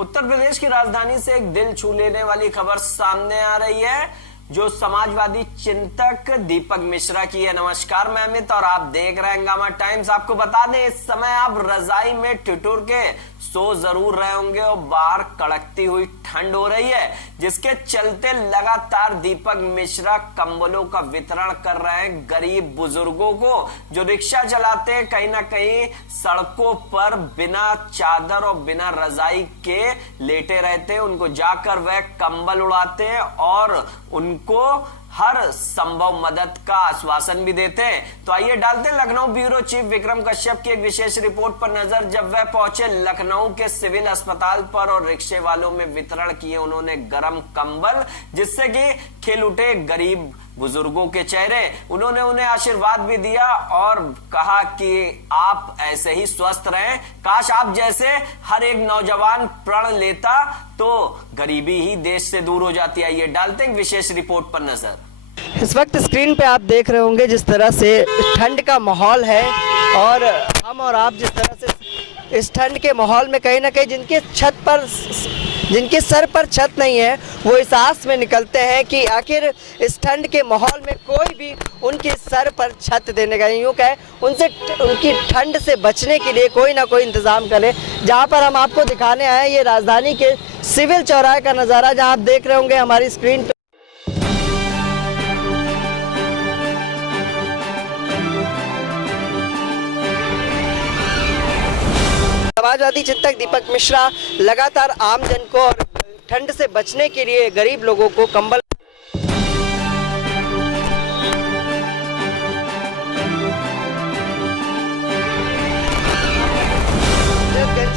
उत्तर प्रदेश की राजधानी से एक दिल छू लेने वाली खबर सामने आ रही है, जो समाजवादी चिंतक दीपक मिश्रा की है। नमस्कार, मैं अमित और आप देख रहे हैं हंगामा टाइम्स। आपको बता दें, इस समय आप रजाई में ठिठुर के सो जरूर रहे होंगे और बाहर कड़कती हुई ठंड हो रही है, जिसके चलते लगातार दीपक मिश्रा कंबलों का वितरण कर रहे हैं गरीब बुजुर्गों को जो रिक्शा चलाते हैं। कहीं ना कहीं सड़कों पर बिना चादर और बिना रजाई के लेटे रहते हैं, उनको जाकर वह कंबल उड़ाते हैं और उनको हर संभव मदद का आश्वासन भी देते हैं। तो आइए डालते हैं लखनऊ ब्यूरो चीफ विक्रम कश्यप की एक विशेष रिपोर्ट पर नजर, जब वह पहुंचे लखनऊ के सिविल अस्पताल पर और रिक्शे वालों में वितरण किए उन्होंने गर्म कंबल, जिससे कि खिल उठे गरीब बुजुर्गों के चेहरे। उन्होंने उन्हें आशीर्वाद भी दिया और कहा कि आप ऐसे ही स्वस्थ रहें, काश आप जैसे हर एक नौजवान प्रण लेता तो गरीबी ही देश से दूर हो जाती है। ये डालते हैं विशेष रिपोर्ट पर नजर। इस वक्त स्क्रीन पे आप देख रहे होंगे जिस तरह से ठंड का माहौल है और हम और आप जिस तरह से इस ठंड के माहौल में कहीं ना कहीं जिनके सर पर छत नहीं है वो इस आस में निकलते हैं कि आखिर इस ठंड के माहौल में कोई भी उनके सर पर छत देने का, यूँ कहे उनकी ठंड से बचने के लिए कोई ना कोई इंतज़ाम करे। जहाँ पर हम आपको दिखाने आए हैं, ये राजधानी के सिविल चौराहे का नज़ारा, जहाँ आप देख रहे होंगे हमारी स्क्रीन पर। समाजवादी चिंतक दीपक मिश्रा लगातार आम जन को और ठंड से बचने के लिए गरीब लोगों को कंबल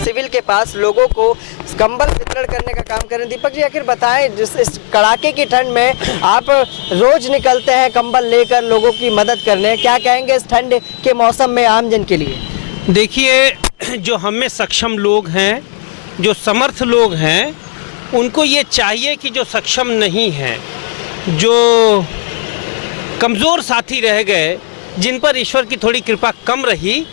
सिविल के पास लोगों को कंबल वितरण करने का काम करें। दीपक जी, आखिर बताएं, जिस इस कड़ाके की ठंड में आप रोज निकलते हैं कंबल लेकर लोगों की मदद करने, क्या कहेंगे इस ठंड के मौसम में आम जन के लिए? देखिए, जो हमें सक्षम लोग हैं, जो समर्थ लोग हैं, उनको ये चाहिए कि जो सक्षम नहीं हैं, जो कमज़ोर साथी रह गए, जिन पर ईश्वर की थोड़ी कृपा कम रही,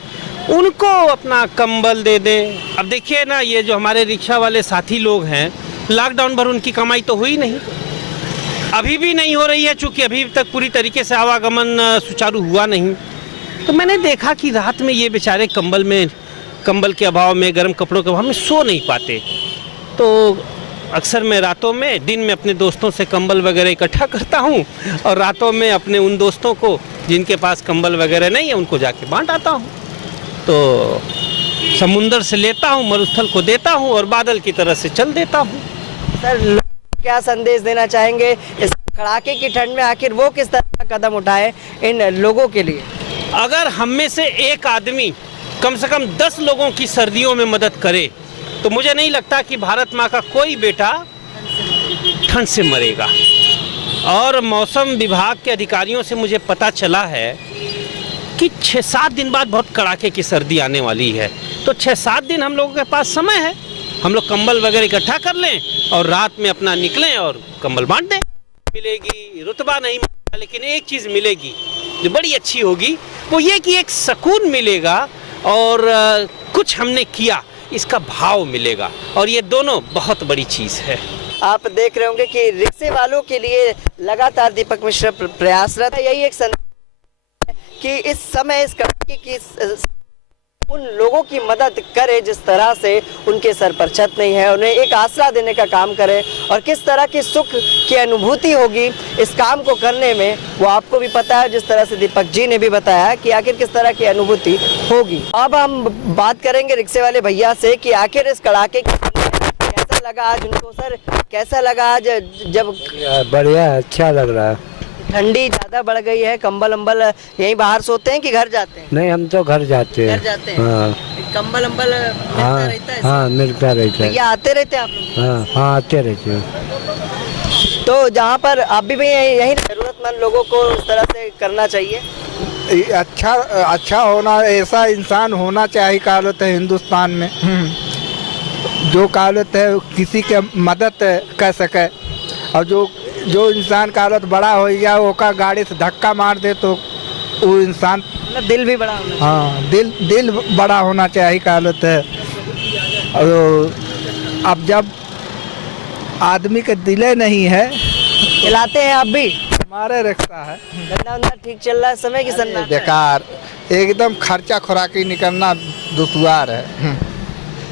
उनको अपना कंबल दे दें। अब देखिए ना, ये जो हमारे रिक्शा वाले साथी लोग हैं, लॉकडाउन भर उनकी कमाई तो हुई नहीं, अभी भी नहीं हो रही है, चूँकि अभी तक पूरी तरीके से आवागमन सुचारू हुआ नहीं। तो मैंने देखा कि रात में ये बेचारे कंबल के अभाव में, गर्म कपड़ों के अभाव में सो नहीं पाते। तो अक्सर मैं रातों में, दिन में अपने दोस्तों से कंबल वगैरह इकट्ठा करता हूँ और रातों में अपने उन दोस्तों को जिनके पास कंबल वगैरह नहीं है उनको जाके बांट आता हूँ। तो समुंदर से लेता हूँ, मरुस्थल को देता हूँ और बादल की तरह से चल देता हूँ। सर, क्या संदेश देना चाहेंगे इस कड़ाके की ठंड में? आखिर वो किस तरह का कदम उठाए इन लोगों के लिए? अगर हम में से एक आदमी कम से कम 10 लोगों की सर्दियों में मदद करे तो मुझे नहीं लगता कि भारत माँ का कोई बेटा ठंड से मरेगा। और मौसम विभाग के अधिकारियों से मुझे पता चला है कि 6-7 दिन बाद बहुत कड़ाके की सर्दी आने वाली है। तो 6-7 दिन हम लोगों के पास समय है, हम लोग कंबल वगैरह इकट्ठा कर लें और रात में अपना निकलें और कंबल बांट दें। मिलेगी रुतबा नहीं मिलेगा, लेकिन एक चीज़ मिलेगी जो बड़ी अच्छी होगी, वो ये कि एक सुकून मिलेगा और कुछ हमने किया इसका भाव मिलेगा, और ये दोनों बहुत बड़ी चीज़ है। आप देख रहे होंगे कि रिक्शे वालों के लिए लगातार दीपक मिश्रा प्रयासरत है। यही एक संदेश है कि इस समय इस कड़ाके की उन लोगों की मदद करे जिस तरह से उनके सर पर छत नहीं है, उन्हें एक आसरा देने का काम करे, और किस तरह की सुख की अनुभूति होगी इस काम को करने में वो आपको भी पता है, जिस तरह से दीपक जी ने भी बताया कि आखिर किस तरह की अनुभूति होगी। अब हम बात करेंगे रिक्शे वाले भैया से कि आखिर इस कड़ाके की कैसा लगा आज उनको। सर, कैसा लगा आज जब? बढ़िया, अच्छा लग रहा है। ठंडी ज्यादा बढ़ गई है, कंबल अम्बल यहीं बाहर सोते हैं कि घर जाते हैं? नहीं, हम तो घर जाते हैं। घर जाते हैं। हाँ। कंबल अम्बल मिलता रहता है? हाँ, मिलता रहता है। भैया आते रहते हैं आप लोग? हाँ, आते रहते हैं। तो जहाँ पर आप भी यही जरूरतमंद लोगों को इस तरह से करना चाहिए। अच्छा होना, ऐसा इंसान होना चाहिए कालत है हिंदुस्तान में, जो कालत है किसी के मदद कर सके। और जो इंसान का हालत बड़ा हो गया, वो का गाड़ी से धक्का मार दे तो वो इंसान, मतलब दिल भी बड़ा होना। हाँ, दिल बड़ा होना चाहिए का हालत है। और अब जब आदमी के दिले नहीं है, चलाते हैं आप भी? हमारे रिक्शा है धंधा उंधा ठीक चल रहा है? समय की सन्नाटा है। बेकार, एकदम खर्चा खुराकी निकलना दुश्वार है।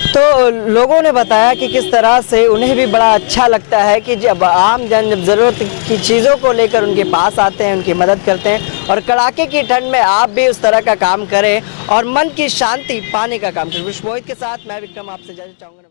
तो लोगों ने बताया कि किस तरह से उन्हें भी बड़ा अच्छा लगता है कि जब आम जन जब ज़रूरत की चीज़ों को लेकर उनके पास आते हैं, उनकी मदद करते हैं, और कड़ाके की ठंड में आप भी उस तरह का काम करें और मन की शांति पाने का काम करें। विश्व मोहित के साथ मैं विक्रम आपसे जाना चाहूँगा।